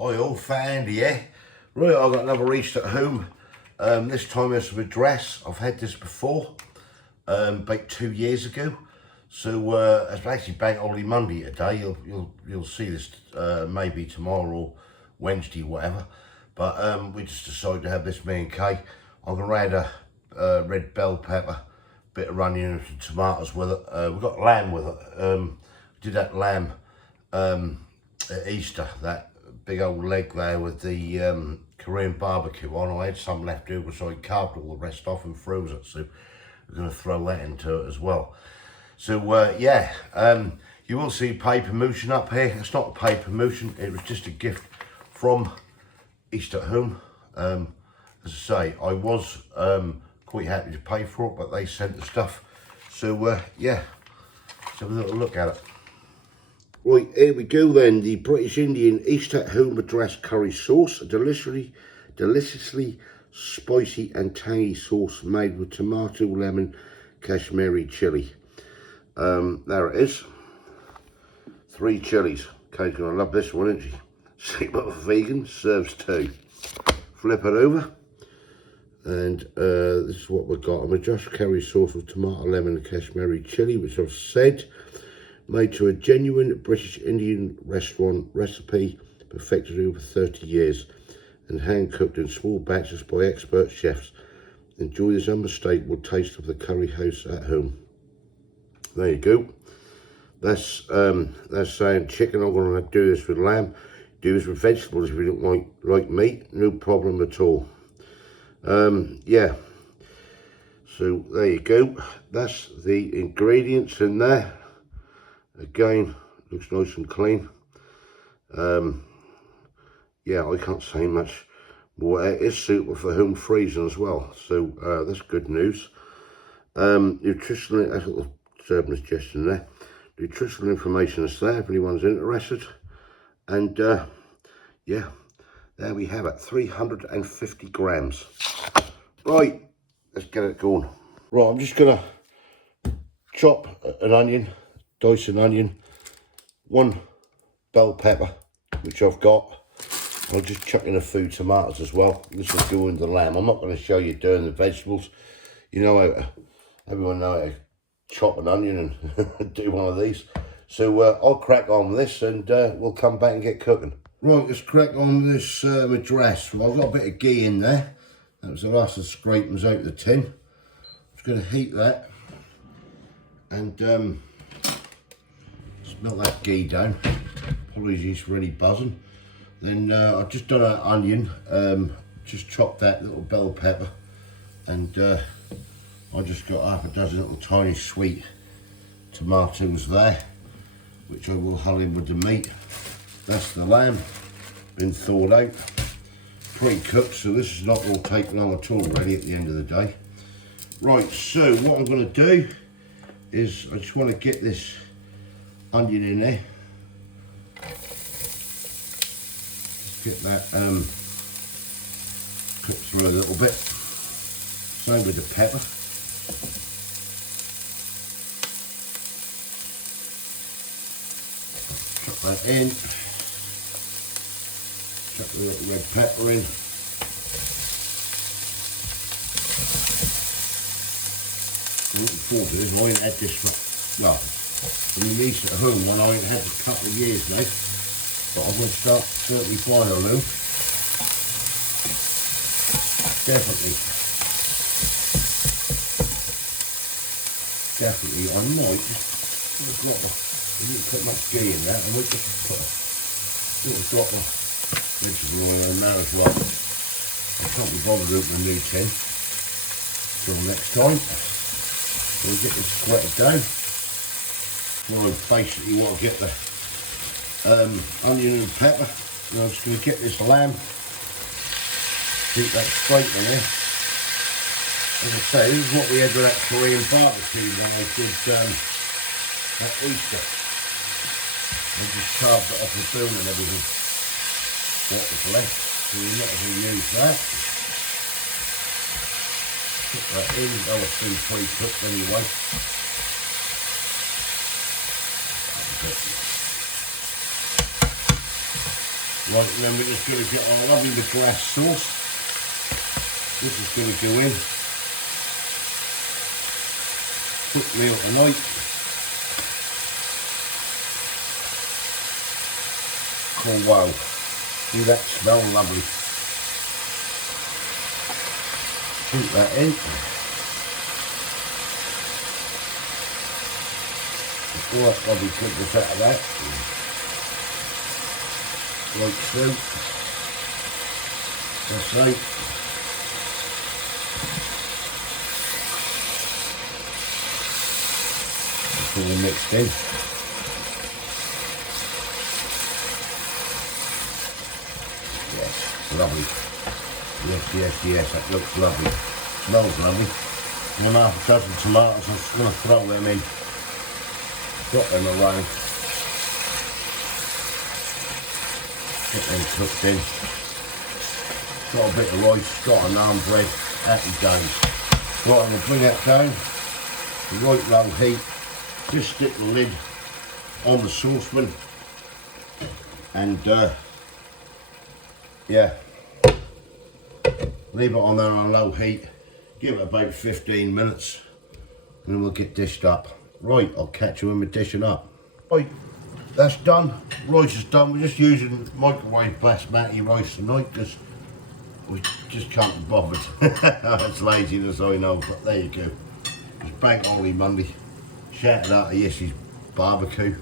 Hi all, Andy here. Right, I've got another Easter at home. This time it's with Madras. I've had this before, about 2 years ago. So it's actually Bank Holiday Monday today. You'll see this maybe tomorrow or Wednesday, whatever. But we just decided to have this, me and Kay. I'm gonna add a red bell pepper, bit of onion and some tomatoes with it. We've got lamb with it. Did that lamb at Easter, that big old leg there with the Korean barbecue on. I had some left over, so I carved all the rest off and froze it. So we're going to throw that into it as well. So yeah, you will see paper motion up here. It's not a paper motion, it was just a gift from Easter at home. As I say, I was quite happy to pay for it, but they sent the stuff. So yeah, let's have a little look at it. Right, here we go then. The British Indian Easter at home Madras curry sauce, a deliciously spicy and tangy sauce made with tomato, lemon, Kashmiri chilli. There it is. 3 chilies. Kay's gonna love this one, isn't she? Same up for vegan, serves 2. Flip it over. And this is what we've got. A Madras curry sauce with tomato, lemon and Kashmiri chilli, which I've said. Made to a genuine British Indian restaurant recipe, perfected over 30 years and hand cooked in small batches by expert chefs. Enjoy this unmistakable taste of the curry house at home. There you go. That's saying chicken. I'm going to do this with lamb. Do this with vegetables if you don't like meat. No problem at all. Yeah. So there you go. That's the ingredients in there. Again, looks nice and clean. Yeah, I can't say much more. It is suitable for home freezing as well, so that's good news. Nutritional, that's a little serving suggestion there. Nutritional information is there if anyone's interested. And yeah, there we have it, 350 grams. Right, let's get it going. Right, I'm just gonna chop an onion. Dice an onion, 1 bell pepper, which I've got. I'll just chuck in a few tomatoes as well. This will go in the lamb. I'm not going to show you doing the vegetables. You know how to, everyone know how to chop an onion and do one of these. So I'll crack on with this and we'll come back and get cooking. Right, let's crack on with this Madras. Well, I've got a bit of ghee in there. That was the last of the scrapings out of the tin. I'm just going to heat that and melt that ghee down. Apologies for any buzzing. Then I've just done an onion, just chopped that little bell pepper, and I just got half a dozen little tiny sweet tomatoes there, which I will hull in with the meat. That's the lamb, been thawed out, pre-cooked, so this is not going to take long at all really at the end of the day. Right, so what I'm going to do is I just want to get this onion in there. Just get that cooked through a little bit. Same with the pepper. Chuck that in. Chuck the little red pepper in. I'm looking forward to this. I ain't had this much. Well, from the Easter at home one, I ain't had a couple of years now, but I'm going to start certainly buying a load. Definitely, I might just put a drop of, I didn't put much ghee in that, I might just put a little drop of vegetable oil in there as well. I can't be bothered opening a new tin. Till next time, we'll get this sweated down. Well, I basically want to get the onion and pepper, and I'm just going to get this lamb, keep that straight in there. As I say, this is what we had with that Korean barbecue when I did at Easter. I just carved it off the bone and everything, what was left, so we might as well use that. Put that in, oh, it's been pre-cooked anyway. Right, and then we're just going to get our lovely Madras sauce. This is going to go in. Cook meal tonight. Oh wow, see that smell lovely. Put that in. All that lovely goodness out of that. Like so. That's right. It's all mixed in. Yes, lovely. Yes, that looks lovely. Smells lovely. And half a dozen tomatoes, I'm just going to throw them in. Drop them around. Get them cooked in. Got a bit of rice, got a naan bread, happy days. Right, I'm going to bring that down to right low heat. Just stick the lid on the saucepan and yeah, leave it on there on low heat. Give it about 15 minutes and then we'll get dished up. Right, I'll catch you when we're dishing up. Right, that's done. Rice is done. We're just using microwave basmati rice tonight because we just can't be bothered. That's laziness, I know, but there you go. It's Bank Holiday Monday. Shouted out to Yessy's barbecue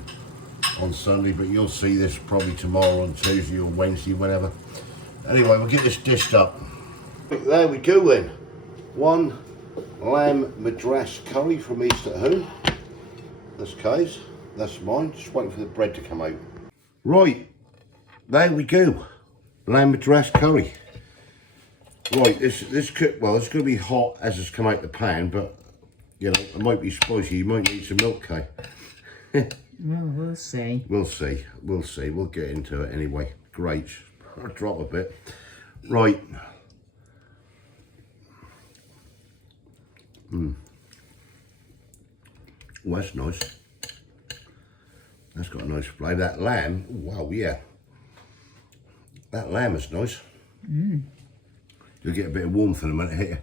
on Sunday, but you'll see this probably tomorrow on Tuesday or Wednesday, whenever. Anyway, we'll get this dished up. There we go then. One lamb Madras curry from East at Home. This case, that's mine. Just waiting for the bread to come out. Right, there we go. Lamb Madras curry. Right, this cook, well, it's going to be hot as it's come out the pan, but you know, it might be spicy. You might need some milk, Kay. Well, we'll see. We'll see. We'll get into it anyway. Great. I'll drop a bit. Right. Oh, that's nice. That's got a nice flavour. That lamb, oh, wow, yeah. That lamb is nice. You'll get a bit of warmth in a minute, hit you.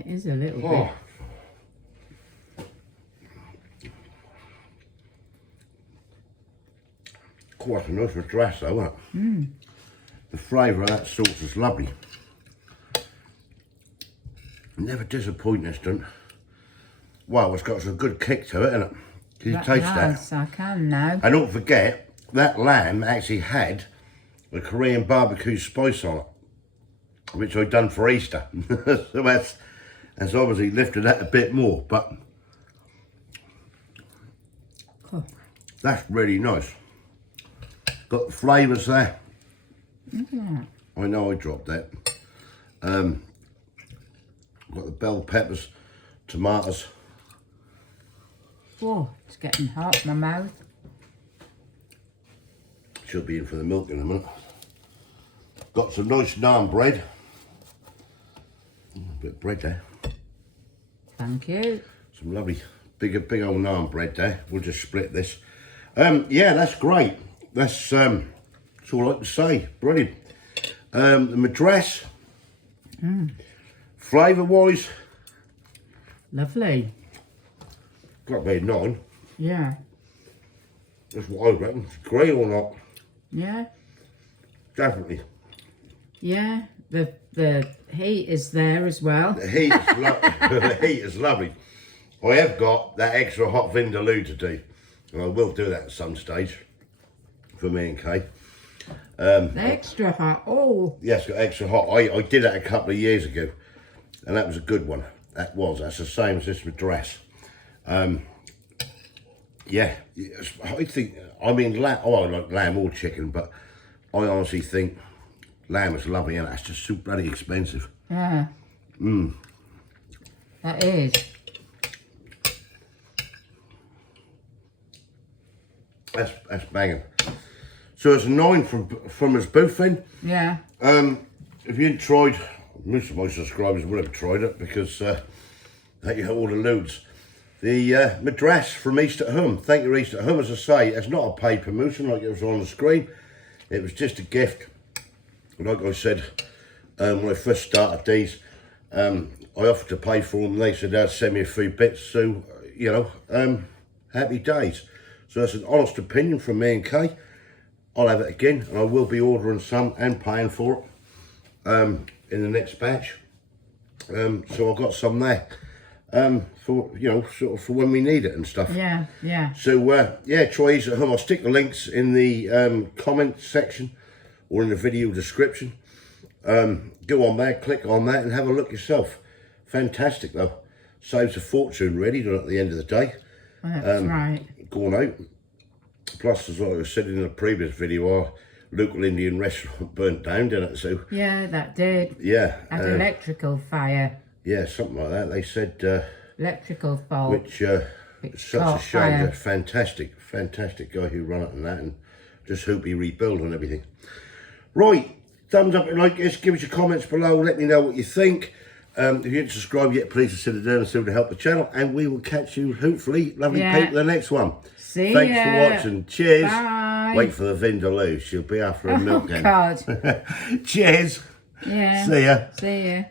It is a little bit. Quite a nice Madras though, isn't it? The flavour of that sauce is lovely. Never disappointing, this don't. Wow, it's got some good kick to it, isn't it? Can you taste that? Yes, I can now. And don't forget, that lamb actually had a Korean barbecue spice on it, which I've done for Easter. So that's obviously lifted that a bit more, but Cool. that's really nice. Got the flavours there. Look at that. I know I dropped that. Got the bell peppers, tomatoes. Oh, it's getting hot in my mouth. Should be in for the milk in a minute. Got some nice naan bread. A bit of bread there. Thank you. Some lovely big old naan bread there. We'll just split this. Yeah, that's great. That's all I can say. Brilliant. The Madras, flavour wise, Lovely. got to be a 9. Yeah. That's what I reckon. Great or not? Yeah. Definitely. Yeah. The heat is there as well. The heat is the heat is lovely. I have got that extra hot vindaloo to do, and I will do that at some stage for me and Kay. The extra hot. Oh. Yes, got extra hot. I did that a couple of years ago, and that was a good one. That's the same as this Madras. Yeah, I think, I mean, I like lamb or chicken, but I honestly think lamb is lovely, and that's just so bloody expensive. Yeah. That is. That's banging. So it's a 9 from us both then. Yeah. If you hadn't tried, most of my subscribers would have tried it because they get all the loads. the Madras from East at Home. Thank you, East at Home. As I say, it's not a paid promotion like it was on the screen. It was just a gift. Like I said, when I first started these, I offered to pay for them. They said they'd send me a few bits. So, you know, happy days. So that's an honest opinion from me and Kay. I'll have it again, and I will be ordering some and paying for it in the next batch. So I've got some there for, you know, sort of for when we need it and stuff. Yeah, yeah. So yeah, try these at home. I'll stick the links in the comment section or in the video description. Go on there, click on that and have a look yourself. Fantastic though. Saves a fortune really at the end of the day. That's right. Going out. Plus, as I said in the previous video, our local Indian restaurant burnt down, didn't it? So yeah, that did. Yeah. Had electrical fire. Yeah, something like that. They said Electrical fault. which it's such a shame. He's a fantastic guy who run it and that, and just hope he rebuild and everything. Right, thumbs up and like this. Give us your comments below. Let me know what you think. If you didn't subscribe yet, please consider doing so to help the channel, and we will catch you, hopefully, lovely people, the next one. See Thanks ya. for watching. Cheers. Bye. Wait for the Vindaloo. She'll be after a milk can. God. Cheers. Yeah. See ya. See ya.